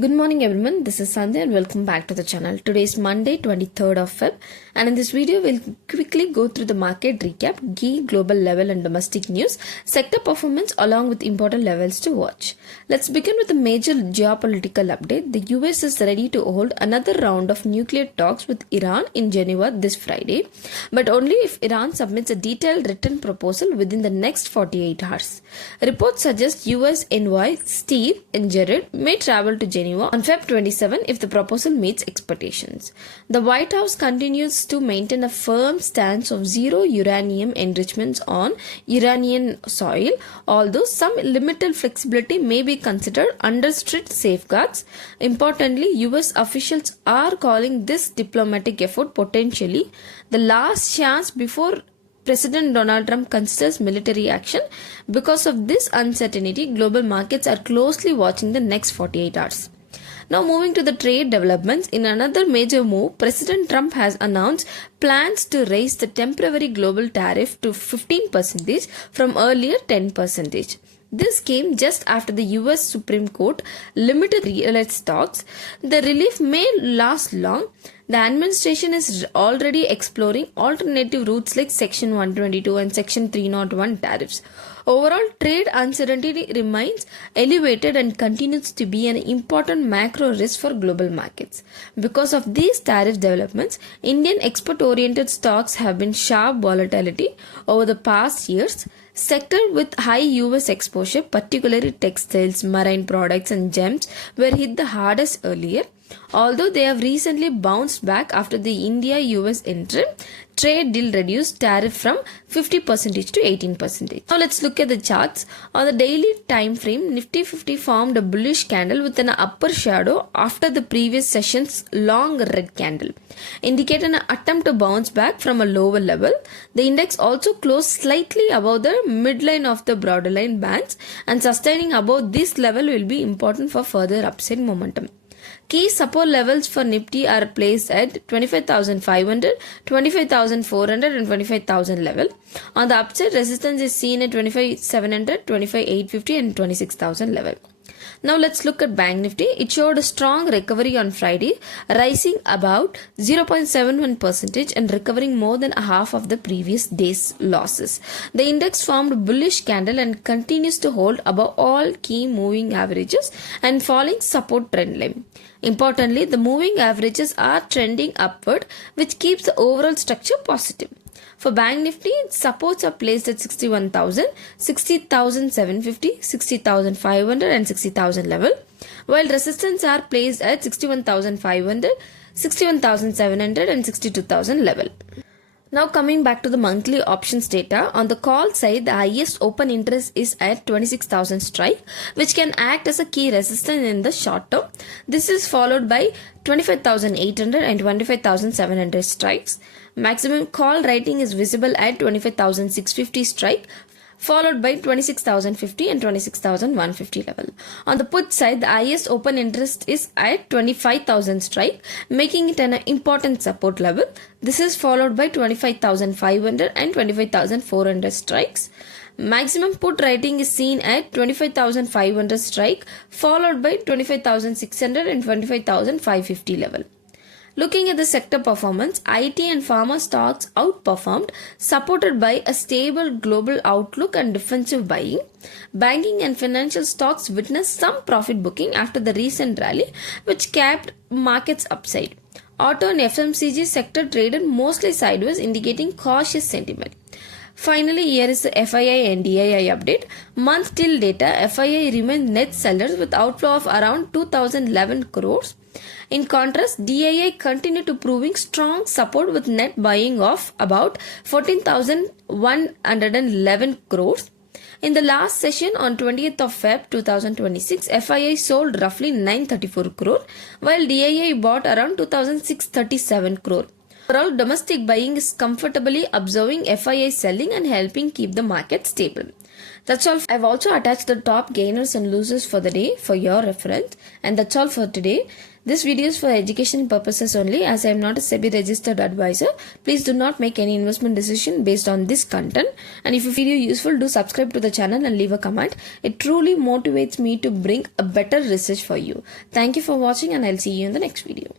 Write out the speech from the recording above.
Good morning everyone, this is Sandhya and welcome back to the channel. Today is Monday 23rd of Feb and in this video we'll quickly go through the market recap, key global level and domestic news, sector performance along with important levels to watch. Let's begin with a major geopolitical update. The US is ready to hold another round of nuclear talks with Iran in Geneva this Friday, but only if Iran submits a detailed written proposal within the next 48 hours. Reports suggest US envoy Steve and Jared may travel to Geneva on Feb 27 if the proposal meets expectations. The White House continues to maintain a firm stance of zero uranium enrichments on Iranian soil, although some limited flexibility may be considered under strict safeguards. Importantly, US officials are calling this diplomatic effort potentially the last chance before President Donald Trump considers military action. Because of this uncertainty, global markets are closely watching the next 48 hours. Now moving to the trade developments, in another major move, President Trump has announced plans to raise the temporary global tariff to 15% from earlier 10%. This came just after the US Supreme Court limited real estate stocks. The relief may last long. The administration is already exploring alternative routes like Section 122 and Section 301 tariffs. Overall, trade uncertainty remains elevated and continues to be an important macro risk for global markets. Because of these tariff developments, Indian export-oriented stocks have been sharp volatility over the past years. Sector with high US exposure, particularly textiles, marine products and gems, were hit the hardest earlier. Although they have recently bounced back after the India-US interim trade deal reduced tariff from 50% to 18%. Now let's look at the charts. On the daily time frame, Nifty 50 formed a bullish candle with an upper shadow after the previous session's long red candle, indicating an attempt to bounce back from a lower level. The index also closed slightly above the midline of the borderline bands, and sustaining above this level will be important for further upside momentum. Key support levels for Nifty are placed at 25,500, 25,400 and 25,000 level. On the upside, resistance is seen at 25,700, 25,850 and 26,000 level. Now let's look at Bank Nifty. It showed a strong recovery on Friday, rising about 0.71% and recovering more than half of the previous day's losses. The index formed a bullish candle and continues to hold above all key moving averages and falling support trend line. Importantly, the moving averages are trending upward, which keeps the overall structure positive. For Bank Nifty, supports are placed at 61,000, 60,750, 60,500 and 60,000 level, while resistance are placed at 61,500, 61,700 and 62,000 level. Now coming back to the monthly options data, on the call side, the highest open interest is at 26,000 strike, which can act as a key resistance in the short term. This is followed by 25,800 and 25,700 strikes. Maximum call rating is visible at 25,650 strike, followed by 26,050 and 26,150 level. On the put side, the highest open interest is at 25,000 strike, making it an important support level. This is followed by 25,500 and 25,400 strikes. Maximum put rating is seen at 25,500 strike, followed by 25,600 and 25,550 level. Looking at the sector performance, IT and pharma stocks outperformed, supported by a stable global outlook and defensive buying. Banking and financial stocks witnessed some profit booking after the recent rally, which capped markets upside. Auto and FMCG sector traded mostly sideways, indicating cautious sentiment. Finally, here is the FII and DII update. Month till data, FII remained net sellers with outflow of around 2,011 crores. In contrast, DII continued to proving strong support with net buying of about 14,111 crores. In the last session on 20th of Feb 2026, FII sold roughly 934 crore, while DII bought around 2,637 crore. Overall, domestic buying is comfortably absorbing FII selling and helping keep the market stable. That's all. I've also attached the top gainers and losers for the day for your reference. And that's all for today. This video is for education purposes only, as I am not a SEBI registered advisor. Please do not make any investment decision based on this content. And if you find video useful, do subscribe to the channel and leave a comment. It truly motivates me to bring a better research for you. Thank you for watching, and I'll see you in the next video.